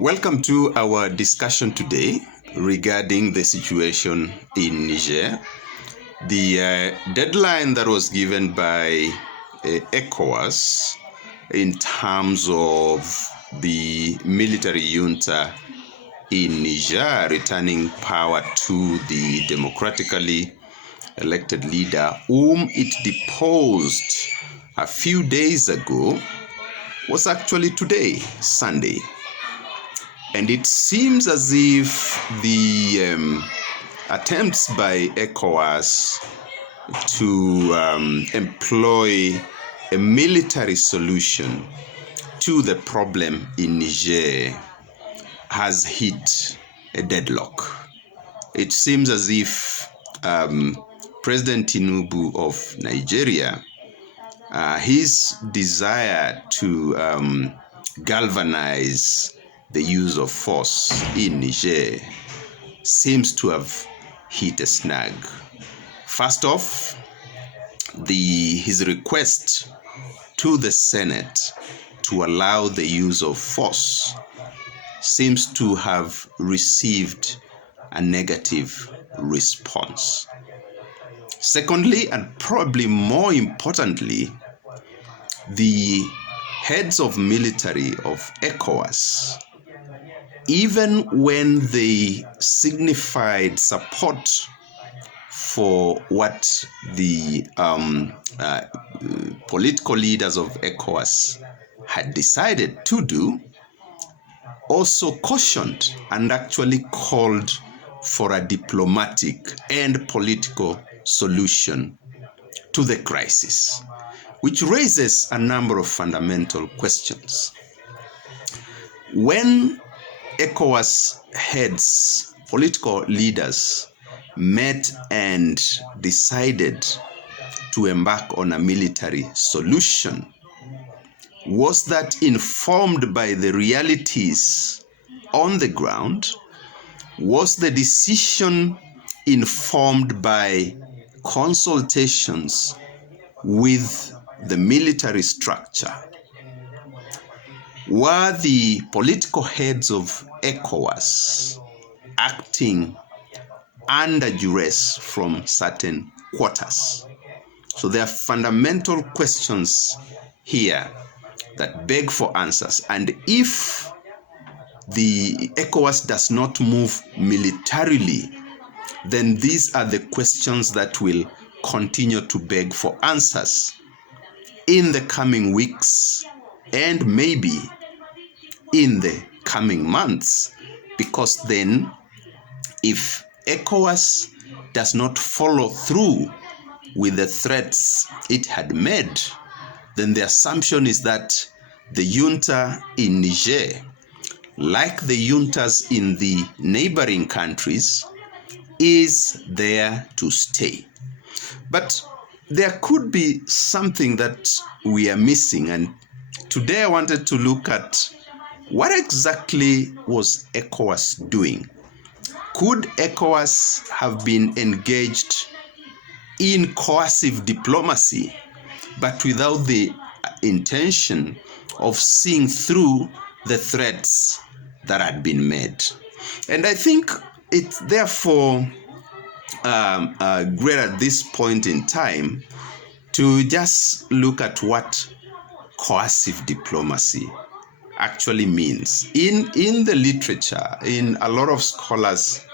Welcome to our discussion today regarding the situation in Niger. The deadline that was given by ECOWAS in terms of the military junta in Niger returning power to the democratically elected leader whom it deposed a few days ago was actually today, Sunday. And it seems as if the attempts by ECOWAS to employ a military solution to the problem in Niger has hit a deadlock. It seems as if President Tinubu of Nigeria, his desire to galvanize the use of force in Niger seems to have hit a snag. First off, his request to the Senate to allow the use of force seems to have received a negative response. Secondly, and probably more importantly, the heads of military of ECOWAS, even when they signified support for what the political leaders of ECOWAS had decided to do, also cautioned and actually called for a diplomatic and political solution to the crisis, which raises a number of fundamental questions. When ECOWAS heads, political leaders, met and decided to embark on a military solution, was that informed by the realities on the ground? Was the decision informed by consultations with the military structure? Were the political heads of ECOWAS acting under duress from certain quarters? So there are fundamental questions here that beg for answers. And if the ECOWAS does not move militarily, then these are the questions that will continue to beg for answers in the coming weeks and maybe in the coming months, because then if ECOWAS does not follow through with the threats it had made, then the assumption is that the junta in Niger, like the juntas in the neighboring countries, is there to stay. But there could be something that we are missing, and today I wanted to look at what exactly was ECOWAS doing. Could ECOWAS have been engaged in coercive diplomacy, but without the intention of seeing through the threats that had been made? And I think it's therefore great at this point in time to just look at what coercive diplomacy actually means. In the literature, a lot of scholars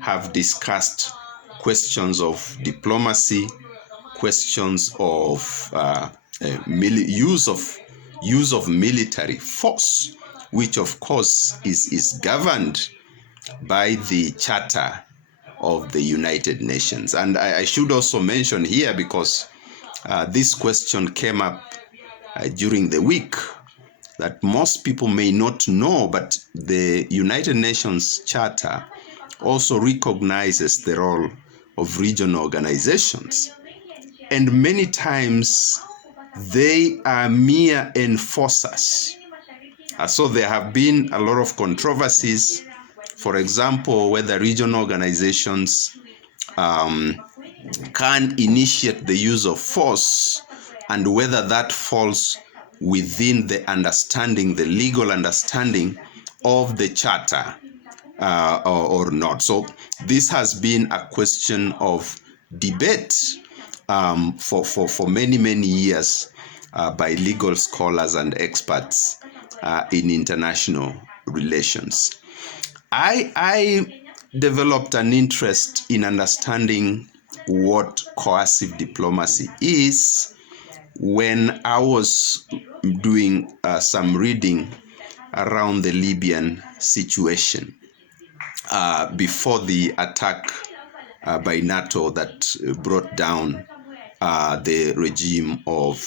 have discussed questions of diplomacy, questions of use of military force, which of course is governed by the Charter of the United Nations. And I should also mention here, because this question came up during the week, that most people may not know, but the United Nations Charter also recognizes the role of regional organizations. And many times they are mere enforcers. So there have been a lot of controversies, for example, whether regional organizations can initiate the use of force and whether that falls within the legal understanding of the charter or not. So this has been a question of debate for many years by legal scholars and experts in international relations. I developed an interest in understanding what coercive diplomacy is when I was doing some reading around the Libyan situation before the attack by NATO that brought down the regime of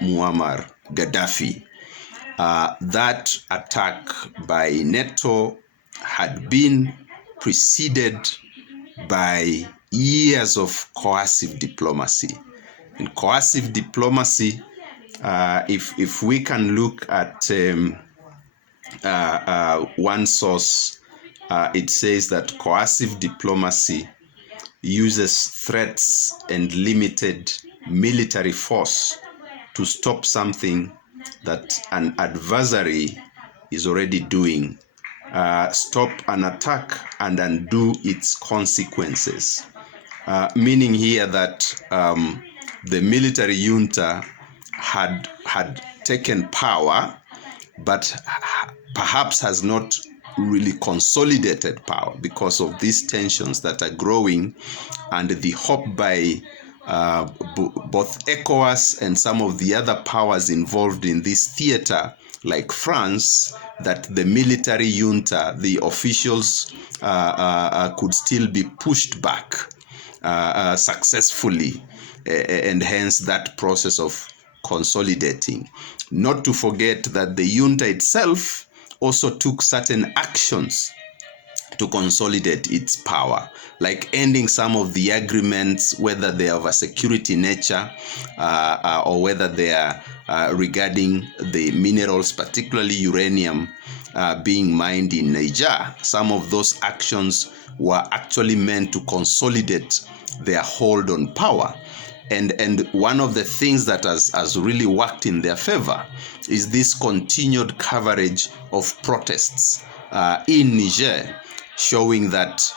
Muammar Gaddafi. That attack by NATO had been preceded by years of coercive diplomacy. In coercive diplomacy, if we can look at one source, it says that coercive diplomacy uses threats and limited military force to stop something that an adversary is already doing, stop an attack and undo its consequences. Meaning here that the military junta had taken power, but perhaps has not really consolidated power because of these tensions that are growing, and the hope by both ECOWAS and some of the other powers involved in this theater, like France, that the military junta, the officials, could still be pushed back successfully, and hence that process of consolidating. Not to forget that the junta itself also took certain actions to consolidate its power, like ending some of the agreements, whether they are of a security nature or whether they are regarding the minerals, particularly uranium, being mined in Niger. Some of those actions were actually meant to consolidate their hold on power. And one of the things that has really worked in their favor is this continued coverage of protests in Niger, showing that,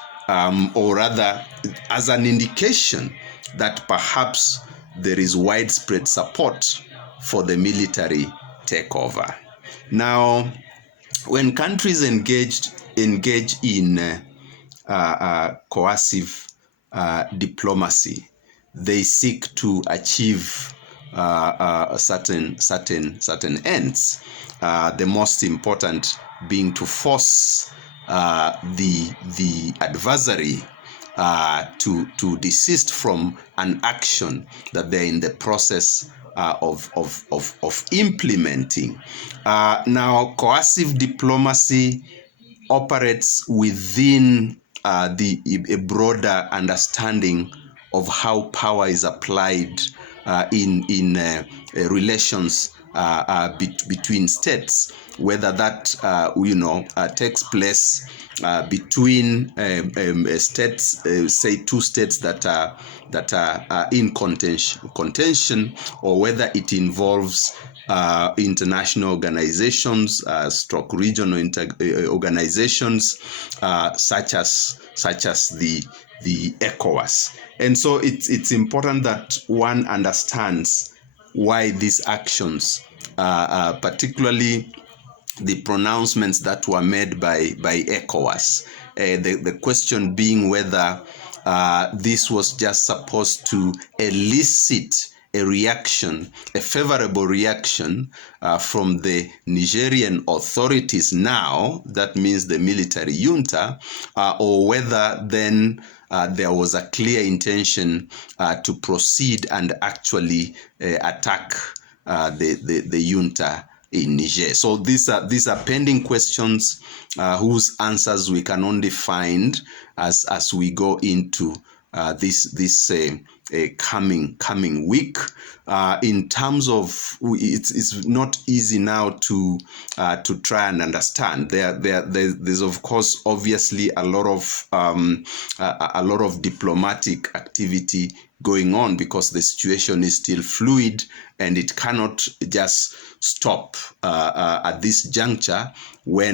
or rather as an indication that perhaps there is widespread support for the military takeover. Now, when countries engage in coercive diplomacy, they seek to achieve certain ends. The most important being to force the adversary to desist from an action that they're in the process of implementing. Now, coercive diplomacy operates within a broader understanding of how power is applied in relations between states, whether that takes place between states, say two states that are in contention, or whether it involves international organizations, stroke regional organizations, such as the ECOWAS. And so it's important that one understands why these actions, particularly the pronouncements that were made by ECOWAS, the question being whether this was just supposed to elicit a reaction, a favorable reaction from the Nigerian authorities now, that means the military junta, or whether then there was a clear intention to proceed and actually attack the junta in Niger. So these are pending questions whose answers we can only find as we go into this coming week. In terms of, it's not easy now to try and understand. There's of course obviously a lot of diplomatic activity going on, because the situation is still fluid and it cannot just stop at this juncture when